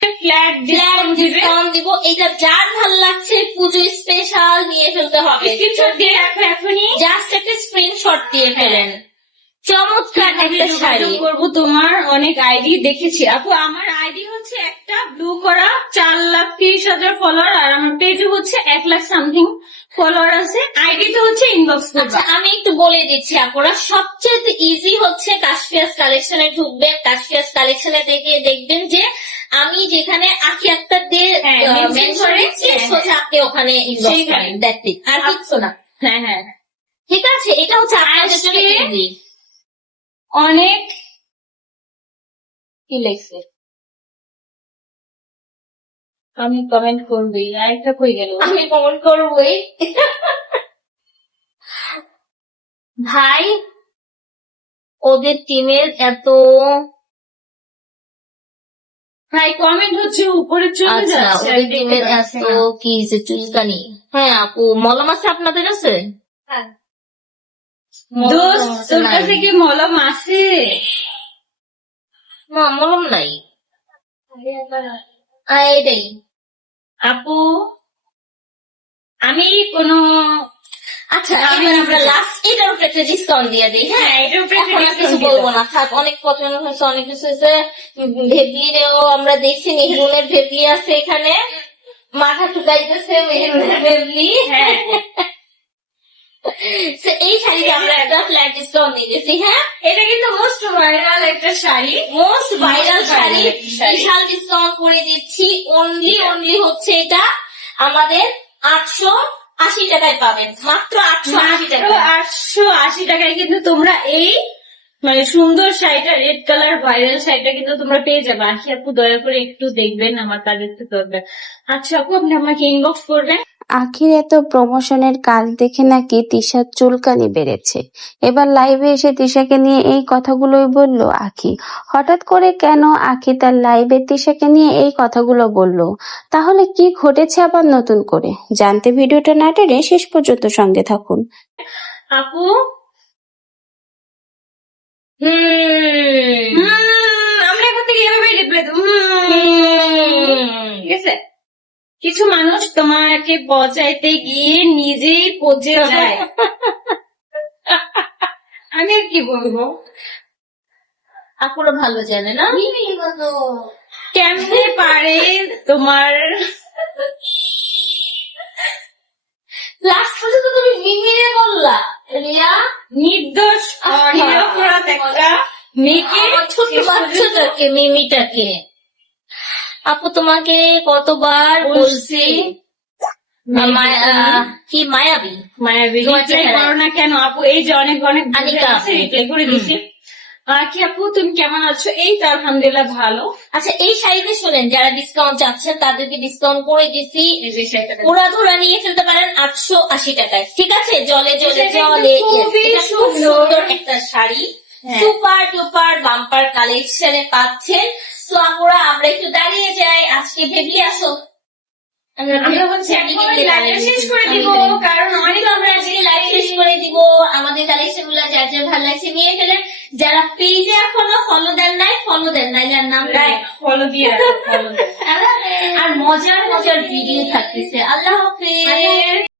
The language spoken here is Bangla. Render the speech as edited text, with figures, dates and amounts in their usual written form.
ফ্ল্যাট ডিসকাউন্ট দিব। এটা যার ভাল লাগছে পুজো স্পেশাল নিয়ে ফেলতে হবে। স্ক্রিনশট দিয়ে রাখো এখনই, জাস্ট একটা স্ক্রিনশট দিয়ে ফেলেন। চমৎকার একটা শাড়ি করবো। তোমার অনেক আইডি দেখেছি আপু, আমার আইডি হচ্ছে একটা ব্লু করা 4,30,000 ফলোয়ার, আর আমার পেজে হচ্ছে 1,00,000 সামথিং ফলোয়ার আছে। আইডি তো হচ্ছে ইনবক্স করবা। আচ্ছা আমি একটু বলে দিচ্ছি আপনারা, সবচেয়ে ইজি হচ্ছে কাশফিয়াস কালেকশনে ঢুকবেন। কাশফিয়াস কালেকশনে দেখে দেখবেন যে আমি যেখানে আখি আক্তার দিয়ে মেনশন করেছি, সোজা আপনি ওখানে ইনবক্স করেন। দ্যাটস ইট, আর কিছু না। হ্যাঁ হ্যাঁ ঠিক আছে, এটা হচ্ছে আপনাদের জন্য ইজি। অনেক কি লেখছে? আমি কমেন্ট করবি, আরেকটা কই গেল? আমি কমেন্ট করবই ভাই, ওদের টিমের এত ভাই কমেন্ট হচ্ছে উপরে চলে আচ্ছা, যাচ্ছে। ওদের টিমের এত কি যে চুলকানি। হ্যাঁ আপু, মলম আছে আপনাদের কাছে? দোস্ত তোর কাছে কি মলম আছে? না, মলম নাই। এটাই আপু আমি কোনো আচ্ছা, এবার আমরা লাস্ট এটার উপরে একটা ডিসকাউন্ট দিয়ে দিই। হ্যাঁ, এটার উপরে এখন আর কিছু বলবো না, থাক, অনেক পছন্দ হয়েছে, অনেক কিছু হয়েছে। ভেবলিরেও আমরা দেখছি, মেহরুনের ভেবলি আছে এখানে, মাথা ঠুকাইতেছে মেহরুনের ভেবলি। হ্যাঁ এই শাড়িতে আমরা একটা ফ্ল্যাট ডিসকাউন্ট দিয়ে দিচ্ছি। হ্যাঁ, এটা কিন্তু মোস্ট ভাইরাল একটা শাড়ি, মোস্ট ভাইরাল শাড়ি, শাড়ি। বিশাল ডিসকাউন্ট করে দিচ্ছি। অনলি হচ্ছে এটা আমাদের 880 টাকায় পাবেন, মাত্র 880 টাকা। 880 টাকায় কিন্তু তোমরা এই মানে সুন্দর শাড়িটা, রেড কালার ভাইরাল শাড়িটা কিন্তু তোমরা পেয়ে যাবে। আখি আপু দয়া করে একটু দেখবেন, আমার কাজ একটু দরকার। আচ্ছা আপু, আপনি আমাকে ইনবক্স করবেন। আখির এত প্রমোশনের কাজ দেখে নাকি তিশার চুলকানি বেড়েছে। এবার লাইভে এসে তিশাকে নিয়ে এই কথাগুলোই বলল আখি। হঠাৎ করে কেন আখি তার লাইভে তিশাকে নিয়ে এই কথাগুলো বলল? তাহলে কি ঘটেছে আবার নতুন করে জানতে ভিডিওটা না টেনে শেষ পর্যন্ত সঙ্গে থাকুন। আপু আমরা এখন থেকে এভাবে রিপ্লাই দেবো। ঠিক আছে, কিছু মানুষ তোমাকে পচাইতে গিয়ে নিজেই পচে যায়। আমি আর কি বলবো, আপুরা ভালো জানে না কেমনে পারে তোমার লাস্ট পর্যন্ত তুমি মিমিরে বললা রিয়া, নির্দোষ নিরপরাধ একটা মেয়েকে, আমার ছোট্ট বাচ্চাটাকে, মিমিটাকে। আপু তোমাকে কতবার বলছি কি মায়াবী মায়াবী তোমার রিপ্লাই চেহারায়। করো না কেন আপু? এই যে অনেক অনেক আনিকা আপু। রিপ্লাই করে দিছি। কি আপু তুমি কেমন আছো? এই তো আলহামদুলিল্লাহ ভালো। আচ্ছা, এই শাড়িতে শোনেন, যারা ডিসকাউন্ট চাচ্ছেন তাদেরকে ডিসকাউন্ট করে দিচ্ছি। ওরা ধরা নিয়ে ফেলতে পারেন 880 টাকায়। ঠিক আছে, জলে জলে জলে। খুবই এটা খুব সুন্দর একটা শাড়ি, হ্যাঁ। সুপার ডুপার বাম্পার কালেকশনে পাচ্ছেন। তো আমরা একটু দাঁড়িয়ে যাই। আজকে ভেবলি আসো, আমরা হচ্ছে এখনই লাইভ শেষ করে দিব, কারণ অনেক আমরা আজকে লাইভ শেষ করে দিব। আমাদের কালেকশন গুলো যার যার ভালো লাগছে নিয়ে ফেলেন। যারা পেজে এখনো ফলো দেন নাই, যার নাম ফলো দিয়ে রাখো, follow দিয়ে। আর মজার মজার ভিডিও থাকতেছে। আল্লাহ হাফেজ।